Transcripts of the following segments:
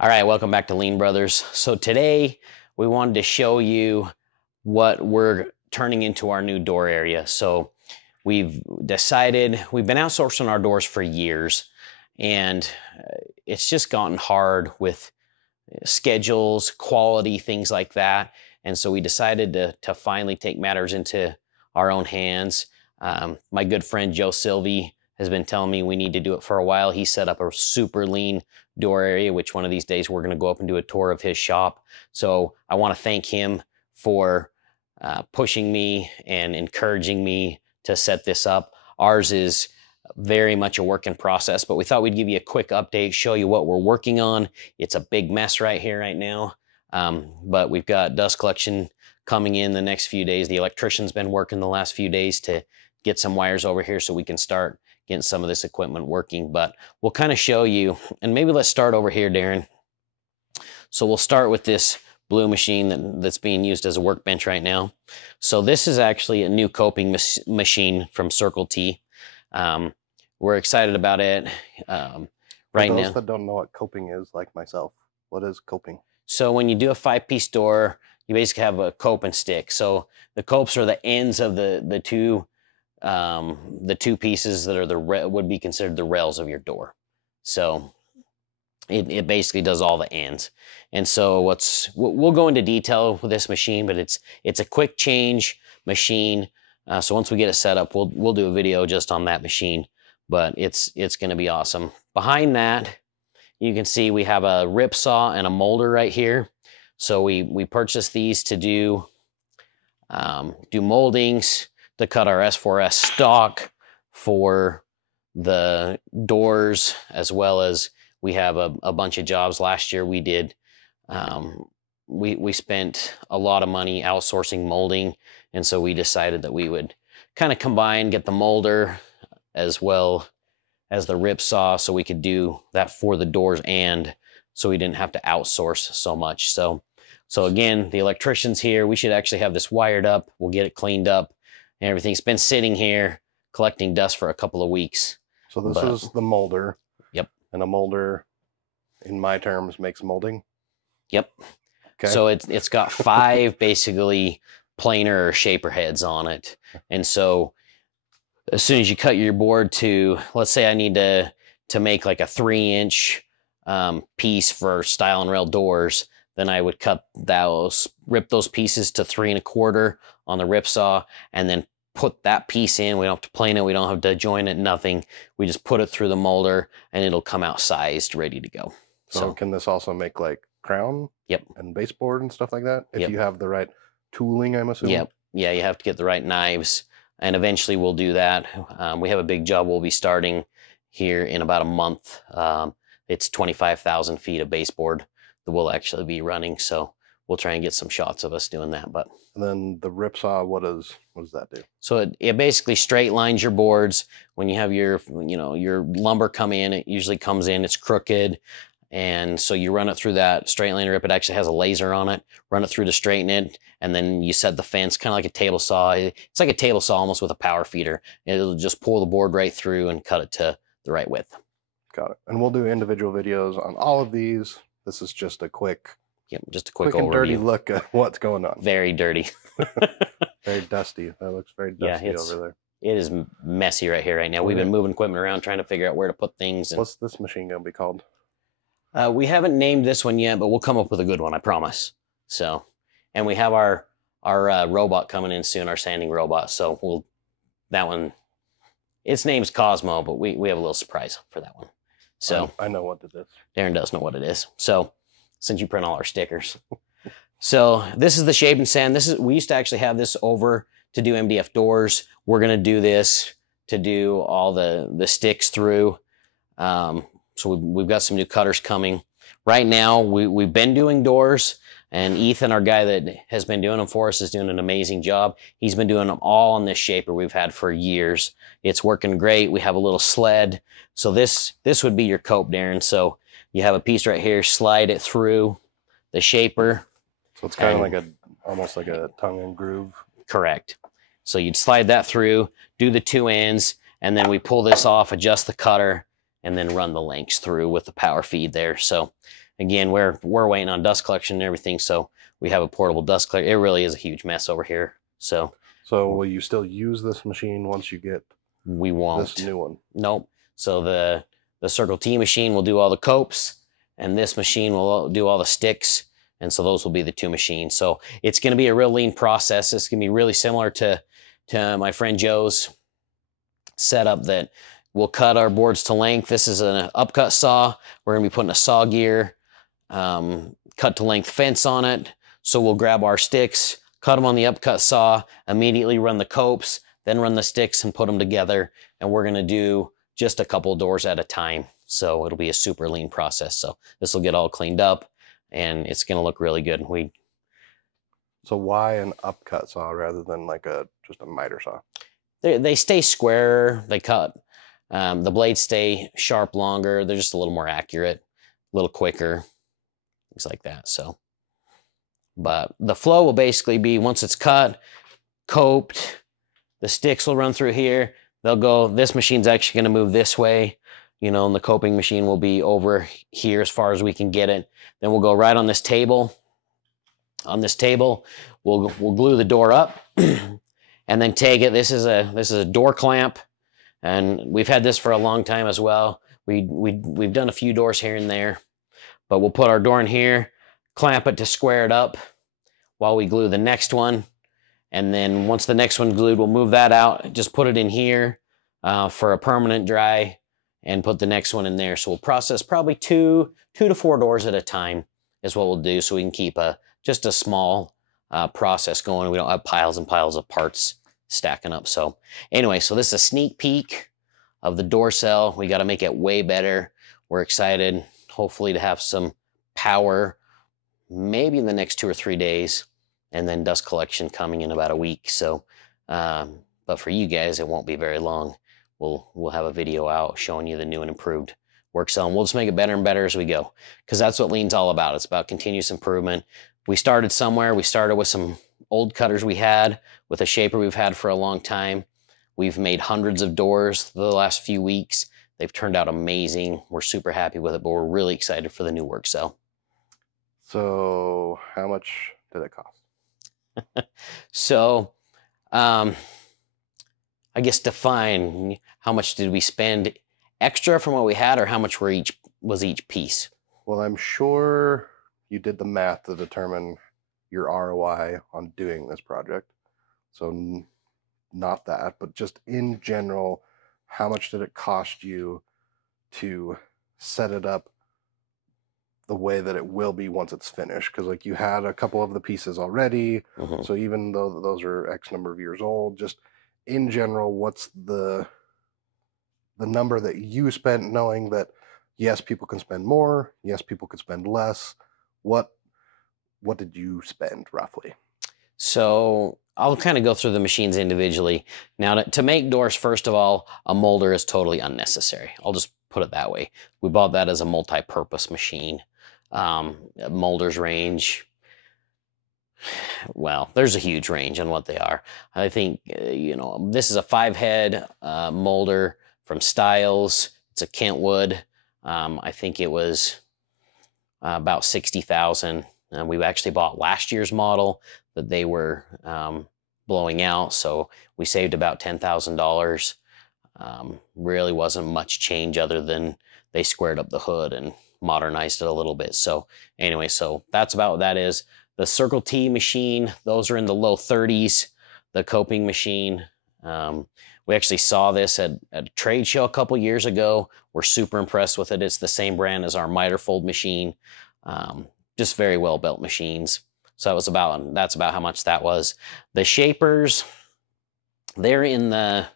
All right, welcome back to Lean Brothers. So today we wanted to show you what we're turning into our new door area. So we've decided, we've been outsourcing our doors for years, and it's just gotten hard with schedules, quality, things like that. And so we decided to finally take matters into our own hands. My good friend Joe Sylvie has been telling me we need to do it for a while. He set up a super lean door area, which one of these days we're going to go up and do a tour of his shop. So I want to thank him for pushing me and encouraging me to set this up. Ours is very much a work in process, but we thought we'd give you a quick update, show you what we're working on. It's a big mess right here right now, but we've got dust collection coming in the next few days. The electrician's been working the last few days to get some wires over here so we can start getting some of this equipment working, but we'll kind of show you, and maybe let's start over here, Darren. So we'll start with this blue machine that's being used as a workbench right now. So this is actually a new coping machine from Circle T. We're excited about it right now. For those that don't know what coping is, like myself, what is coping? So when you do a 5-piece door, you basically have a cope and stick. So the copes are the ends of the two pieces that are would be considered the rails of your door. So it basically does all the ends. And so we'll go into detail with this machine, but it's a quick change machine. So once we get it set up, we'll do a video just on that machine, but it's going to be awesome. Behind that, you can see we have a rip saw and a molder right here. So we purchased these to do moldings, to cut our S4S stock for the doors, as well as we have a bunch of jobs. Last year we did, we spent a lot of money outsourcing molding, and so we decided that we would kind of combine, get the molder as well as the rip saw, so we could do that for the doors, and so we didn't have to outsource so much. So again, the electrician's here. We should actually have this wired up. We'll get it cleaned up and everything's been sitting here collecting dust for a couple of weeks. So this is the molder. Yep. And a molder, in my terms, makes molding. Yep. Okay. So it's got 5 basically planer or shaper heads on it. And so as soon as you cut your board to, let's say I need to make like a 3-inch piece for stile and rail doors, then I would rip those pieces to 3 1/4 on the rip saw, and then put that piece in. We don't have to plane it. We don't have to join it, nothing. We just put it through the molder and it'll come out sized, ready to go. So can this also make like crown? Yep. And baseboard and stuff like that? If yep. you have the right tooling, I'm assuming? Yep. Yeah, you have to get the right knives, and eventually we'll do that. We have a big job we'll be starting here in about a month. It's 25,000 feet of baseboard that we'll actually be running. So we'll try and get some shots of us doing that. But and then the rip saw, what does that do? So it basically straight lines your boards. When you have your lumber come in, it usually comes in, it's crooked. And so you run it through that straight line rip. It actually has a laser on it. Run it through to straighten it. And then you set the fence kind of like a table saw. It's like a table saw almost with a power feeder. It'll just pull the board right through and cut it to the right width. Got it. And we'll do individual videos on all of these. This is just a quick... Yep, just a quick and overview. Dirty look at what's going on. Very dirty. Very dusty. That looks very dusty over there. It is messy right here right now. We've been moving equipment around, trying to figure out where to put things. What's this machine going to be called? We haven't named this one yet, but we'll come up with a good one, I promise. So, and we have our robot coming in soon, our sanding robot. So that one, its name's Cosmo, but we have a little surprise for that one. So I know what it is. Darren does know what it is. So since you print all our stickers. So this is the shape and sand. We used to actually have this over to do MDF doors. We're going to do this to do all the sticks through. So we've got some new cutters coming. Right now, we've been doing doors, and Ethan, our guy that has been doing them for us, is doing an amazing job. He's been doing them all on this shaper we've had for years. It's working great. We have a little sled. So this would be your cope, Darren. So you have a piece right here, slide it through the shaper. So it's kind of like almost like a tongue and groove. Correct. So you'd slide that through, do the 2 ends, and then we pull this off, adjust the cutter, and then run the lengths through with the power feed there. So again, we're waiting on dust collection and everything, so we have a portable dust collector. It really is a huge mess over here. So will you still use this machine once you get we won't. this new one? Nope. So the Circle T machine will do all the copes, and this machine will do all the sticks. And so those will be the two machines. So it's going to be a real lean process. It's going to be really similar to my friend Joe's setup, that we'll cut our boards to length. This is an upcut saw. We're going to be putting a saw gear, cut to length fence on it. So we'll grab our sticks, cut them on the upcut saw, immediately run the copes, then run the sticks and put them together. And we're going to do just a couple of doors at a time. So it'll be a super lean process. So this will get all cleaned up and it's going to look really good. So why an upcut saw rather than like just a miter saw? They stay square. They cut. The blades stay sharp longer. They're just a little more accurate, a little quicker, things like that. So, but the flow will basically be, once it's cut, coped, the sticks will run through here. They'll go, this machine's actually going to move this way, you know, and the coping machine will be over here as far as we can get it. Then we'll go right on this table. On this table, we'll glue the door up and then take it. This is a door clamp, and we've had this for a long time as well. We've done a few doors here and there, but we'll put our door in here, clamp it to square it up while we glue the next one. And then once the next one's glued, we'll move that out, just put it in here for a permanent dry and put the next one in there. So we'll process probably two to four doors at a time is what we'll do, so we can keep just a small process going. We don't have piles and piles of parts stacking up. So anyway, so this is a sneak peek of the door cell. We got to make it way better. We're excited, hopefully, to have some power maybe in the next 2 or 3 days, and then dust collection coming in about a week. So, but for you guys, it won't be very long. We'll have a video out showing you the new and improved work cell, and we'll just make it better and better as we go, because that's what Lean's all about. It's about continuous improvement. We started somewhere. We started with some old cutters we had, with a shaper we've had for a long time. We've made hundreds of doors the last few weeks. They've turned out amazing. We're super happy with it, but we're really excited for the new work cell. So how much did it cost? So, I guess define, how much did we spend extra from what we had, or how much was each piece? Well, I'm sure you did the math to determine your ROI on doing this project. So not that, but just in general, how much did it cost you to set it up the way that it will be once it's finished? Because like you had a couple of the pieces already, so even though those are X number of years old, just in general, what's the number that you spent, knowing that yes, people can spend more, yes, people could spend less. What did you spend roughly? So I'll kind of go through the machines individually. Now, to make doors, first of all, a molder is totally unnecessary. I'll just put it that way. We bought that as a multi-purpose machine. Molders range, well, there's a huge range on what they are. I think, this is a 5-head molder from Stiles. It's a Kentwood. I think it was about $60,000. We actually bought last year's model that they were blowing out, so we saved about $10,000. Really wasn't much change other than they squared up the hood and modernized it a little bit. So anyway, so that's about what that is. The Circle T machine, those are in the low 30s. The coping machine, we actually saw this at a trade show a couple years ago. We're super impressed with it. It's the same brand as our miter fold machine. Just very well built machines. So that's about how much that was. The shapers, they're in I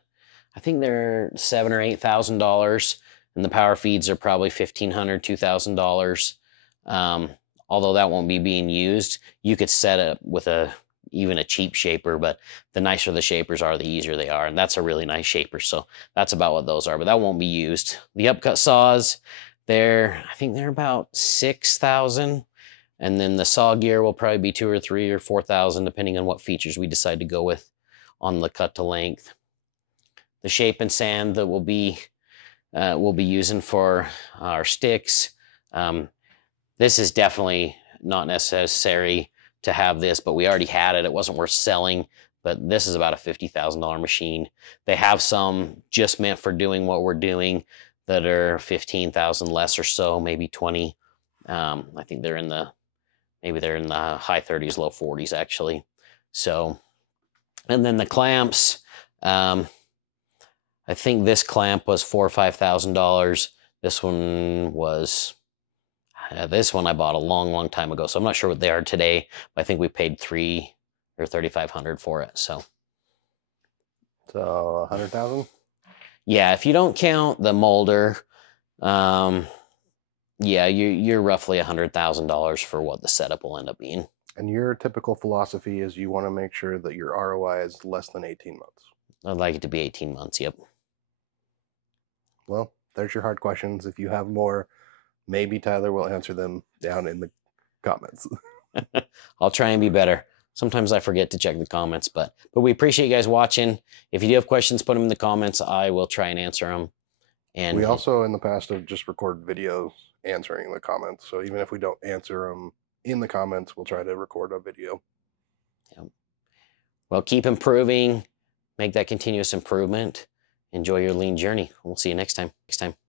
think they're $7,000 or $8,000, and the power feeds are probably $1,500, $2,000. Although that won't be being used, you could set it with even a cheap shaper, but the nicer the shapers are, the easier they are, and that's a really nice shaper. So that's about what those are, but that won't be used. The upcut saws, I think they're about $6,000. And then the saw gear will probably be $2,000 or $3,000 or $4,000, depending on what features we decide to go with on the cut to length. The shape and sand that we'll be using for our sticks. This is definitely not necessary to have this, but we already had it. It wasn't worth selling, but this is about a $50,000 machine. They have some just meant for doing what we're doing that are 15,000 less or so, maybe 20. I think they're in the high 30s, low 40s actually. So, and then the clamps, I think this clamp was $4,000 or $5,000. This one was, this one I bought a long time ago, so I'm not sure what they are today, but I think we paid $3,000 or $3,500 for it. So 100,000. Yeah, if you don't count the molder, yeah, you're roughly $100,000 for what the setup will end up being. And your typical philosophy is you want to make sure that your ROI is less than 18 months. I'd like it to be 18 months. Yep. Well, there's your hard questions. If you have more, maybe Tyler will answer them down in the comments. I'll try and be better. Sometimes I forget to check the comments, but we appreciate you guys watching. If you do have questions, put them in the comments. I will try and answer them. And we also in the past have just recorded videos answering the comments. So even if we don't answer them in the comments, we'll try to record a video. Yeah. Well, keep improving. Make that continuous improvement. Enjoy your lean journey. We'll see you next time.